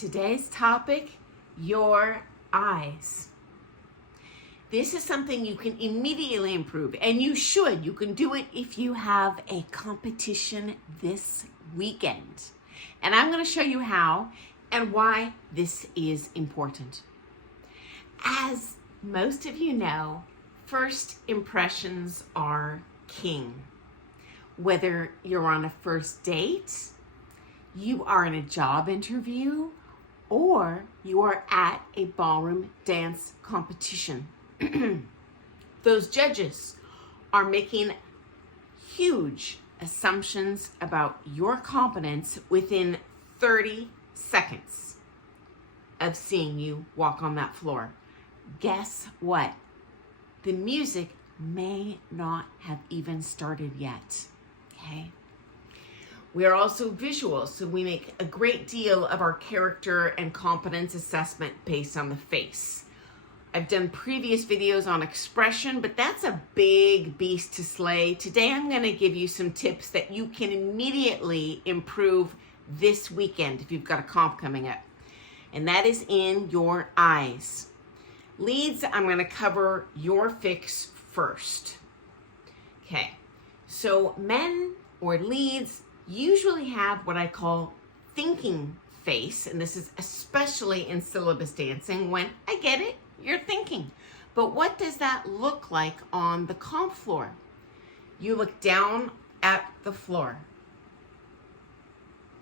Today's topic, your eyes. This is something you can immediately improve, and you should. You can do it if you have a competition this weekend. And I'm going to show you how and why this is important. As most of you know, first impressions are king. Whether you're on a first date, you are in a job interview, or you are at a ballroom dance competition. Those judges are making huge assumptions about your competence within 30 seconds of seeing you walk on that floor. Guess what? The music may not have even started yet, okay? We are also visual, so we make a great deal of our character and competence assessment based on the face. I've done previous videos on expression, but that's a big beast to slay. Today I'm going to give you some tips that you can immediately improve this weekend if you've got a comp coming up. And that is in your eyes. Leads, I'm going to cover your fix first. Okay, so men or leads usually have what I call thinking face, and this is especially in syllabus dancing when, I get it, you're thinking. But what does that look like on the comp floor? You look down at the floor.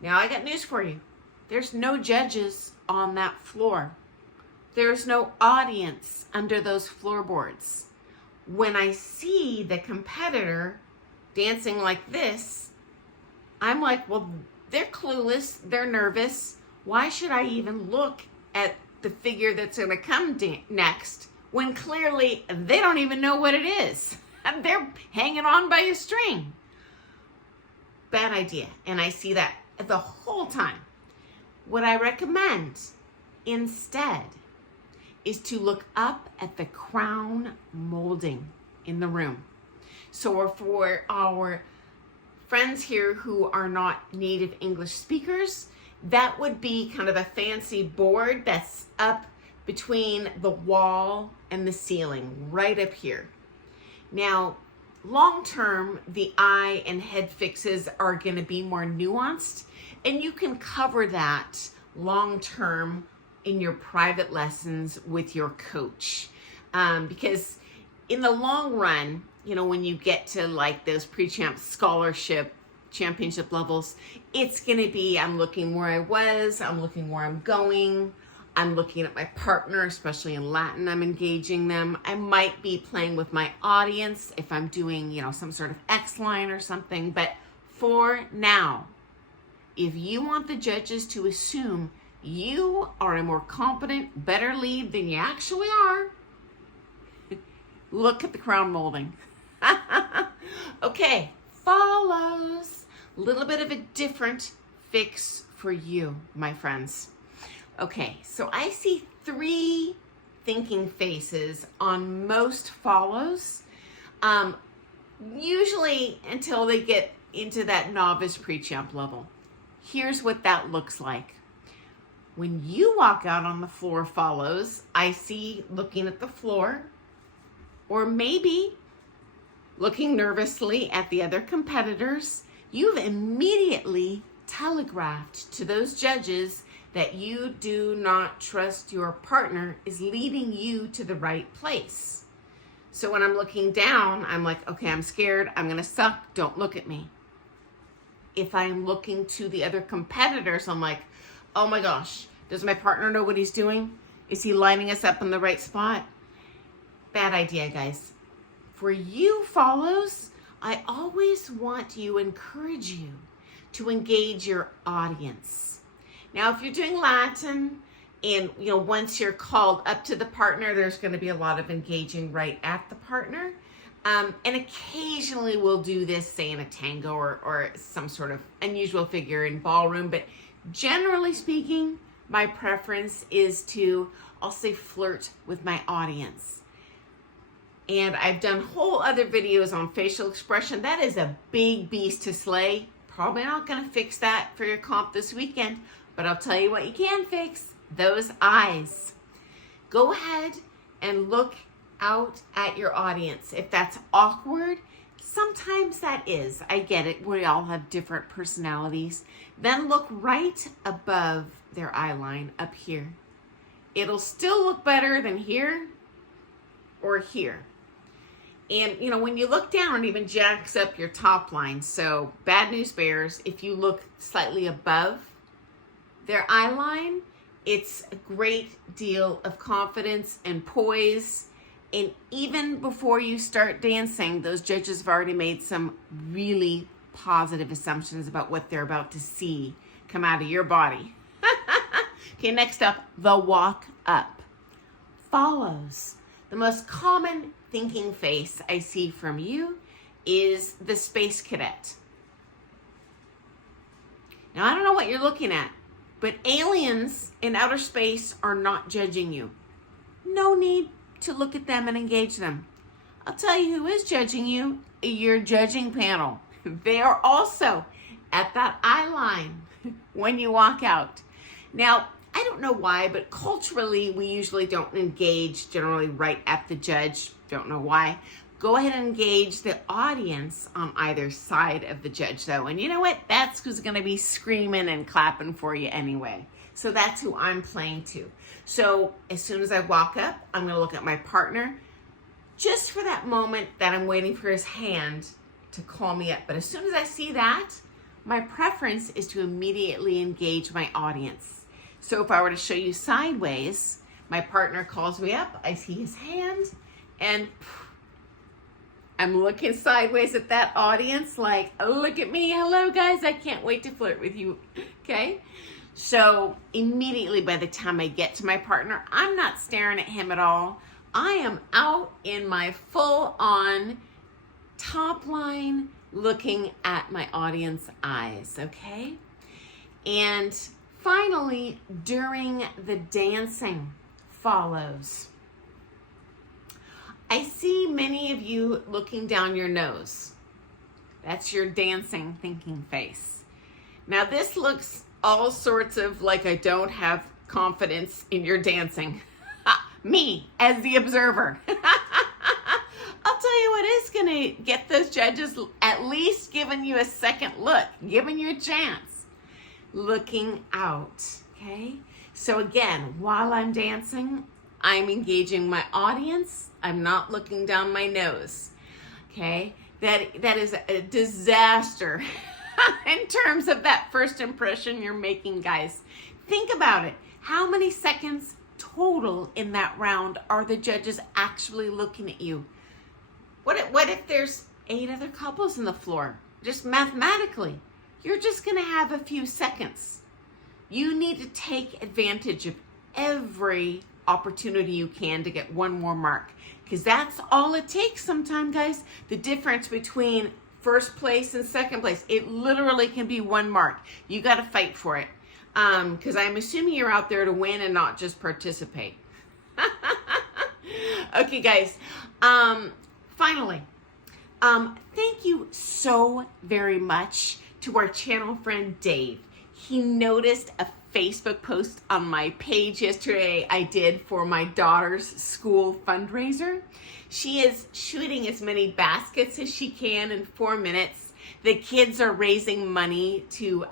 Now I got news for you. There's no judges on that floor. There's no audience under those floorboards. When I see the competitor dancing like this, I'm like, well, they're clueless, they're nervous. Why should I even look at the figure that's going to come next when clearly they don't even know what it is? They're hanging on by a string. Bad idea. And I see that the whole time. What I recommend instead is to look up at the crown molding in the room. So for our friends here who are not native English speakers, that would be kind of a fancy board that's up between the wall and the ceiling, right up here. Now, long term, the eye and head fixes are going to be more nuanced, and you can cover that long term in your private lessons with your coach. Because in the long run, you know, when you get to like those pre-champ scholarship championship levels, it's going to be, I'm looking where I was, I'm looking where I'm going, I'm looking at my partner, especially in Latin, I'm engaging them. I might be playing with my audience if I'm doing, you know, some sort of X line or something. But for now, if you want the judges to assume you are a more competent, better lead than you actually are, look at the crown molding. Okay, follows. A little bit of a different fix for you, my friends. Okay, so I see 3 thinking faces on most follows, usually until they get into that novice pre-champ level. Here's what that looks like. When you walk out on the floor follows, I see looking at the floor, or maybe looking nervously at the other competitors. You've immediately telegraphed to those judges that you do not trust your partner is leading you to the right place. So when I'm looking down, I'm like, okay, I'm scared, I'm gonna suck, don't look at me. If I'm looking to the other competitors, I'm like, oh my gosh, does my partner know what he's doing? Is he lining us up in the right spot? Bad idea, guys. For you follows, I always want to encourage you to engage your audience. Now, if you're doing Latin and, you know, once you're called up to the partner, there's going to be a lot of engaging right at the partner. And occasionally we'll do this, say, in a tango or some sort of unusual figure in ballroom. But generally speaking, my preference is to, I'll say, flirt with my audience. And I've done whole other videos on facial expression. That is a big beast to slay. Probably not going to fix that for your comp this weekend, But I'll tell you what you can fix, those eyes. Go ahead and look out at your audience. If that's awkward, sometimes that is. I get it. We all have different personalities. Then look right above their eye line up here. It'll still look better than here or here. And, you know, when you look down, it even jacks up your top line. So, bad news bears, if you look slightly above their eye line, it's a great deal of confidence and poise. And even before you start dancing, those judges have already made some really positive assumptions about what they're about to see come out of your body. Okay, next up, the walk up. Follows. The most common thinking face I see from you is the space cadet. Now, I don't know what you're looking at, but aliens in outer space are not judging you. No need to look at them and engage them. I'll tell you who is judging you, your judging panel. They are also at that eye line when you walk out. Now, I don't know why, but culturally, we usually don't engage generally right at the judge. Don't know why. Go ahead and engage the audience on either side of the judge, though. And you know what? That's who's going to be screaming and clapping for you anyway. So that's who I'm playing to. So as soon as I walk up, I'm going to look at my partner just for that moment that I'm waiting for his hand to call me up. But as soon as I see that, my preference is to immediately engage my audience. So if I were to show you sideways, my partner calls me up, I see his hand, and I'm looking sideways at that audience like, oh, look at me, hello guys, I can't wait to flirt with you, okay? So immediately by the time I get to my partner, I'm not staring at him at all. I am out in my full-on top line looking at my audience eyes, okay? And finally, during the dancing follows. I see many of you looking down your nose. That's your dancing thinking face. Now this looks all sorts of like I don't have confidence in your dancing. Me as the observer. I'll tell you what is going to get those judges at least giving you a second look, giving you a chance. Looking out, okay? So again, while I'm dancing, I'm engaging my audience. I'm not looking down my nose, okay? That is a disaster in terms of that first impression you're making, guys. Think about it. How many seconds total in that round are the judges actually looking at you? What if there's 8 other couples on the floor? Just mathematically, you're just going to have a few seconds. You need to take advantage of every opportunity you can to get one more mark, because that's all it takes sometimes, guys. The difference between first place and second place, it literally can be one mark. You got to fight for it, because I'm assuming you're out there to win and not just participate. Okay, guys. Finally, thank you so very much to our channel friend Dave. He noticed a Facebook post on my page yesterday I did for my daughter's school fundraiser. She is shooting as many baskets as she can in 4 minutes. The kids are raising money to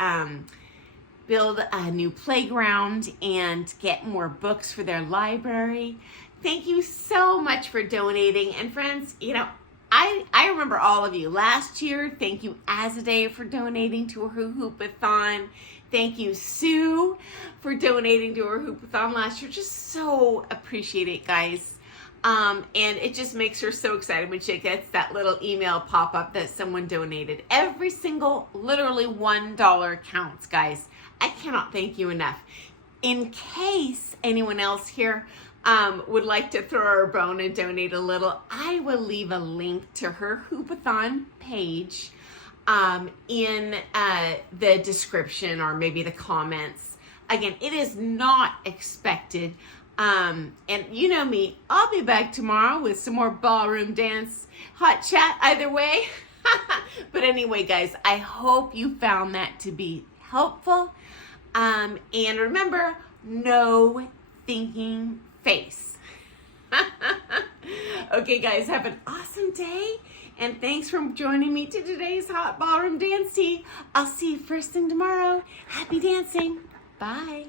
build a new playground and get more books for their library. Thank you so much for donating. And friends, you know, I remember all of you. Last year, thank you Azadeh for donating to her Hoopathon. Thank you, Sue, for donating to her Hoopathon last year. Just so appreciate it, guys. And it just makes her so excited when she gets that little email pop-up that someone donated. Every single, literally $1 counts, guys. I cannot thank you enough. In case anyone else here would like to throw her a bone and donate a little, I will leave a link to her Hoopathon page in the description or maybe the comments. Again, it is not expected. And you know me, I'll be back tomorrow with some more ballroom dance, hot chat either way. But anyway, guys, I hope you found that to be helpful. And remember, no thinking face. Okay, guys, have an awesome day. And thanks for joining me to today's Hot Ballroom Dance Tea. I'll see you first thing tomorrow. Happy dancing. Bye.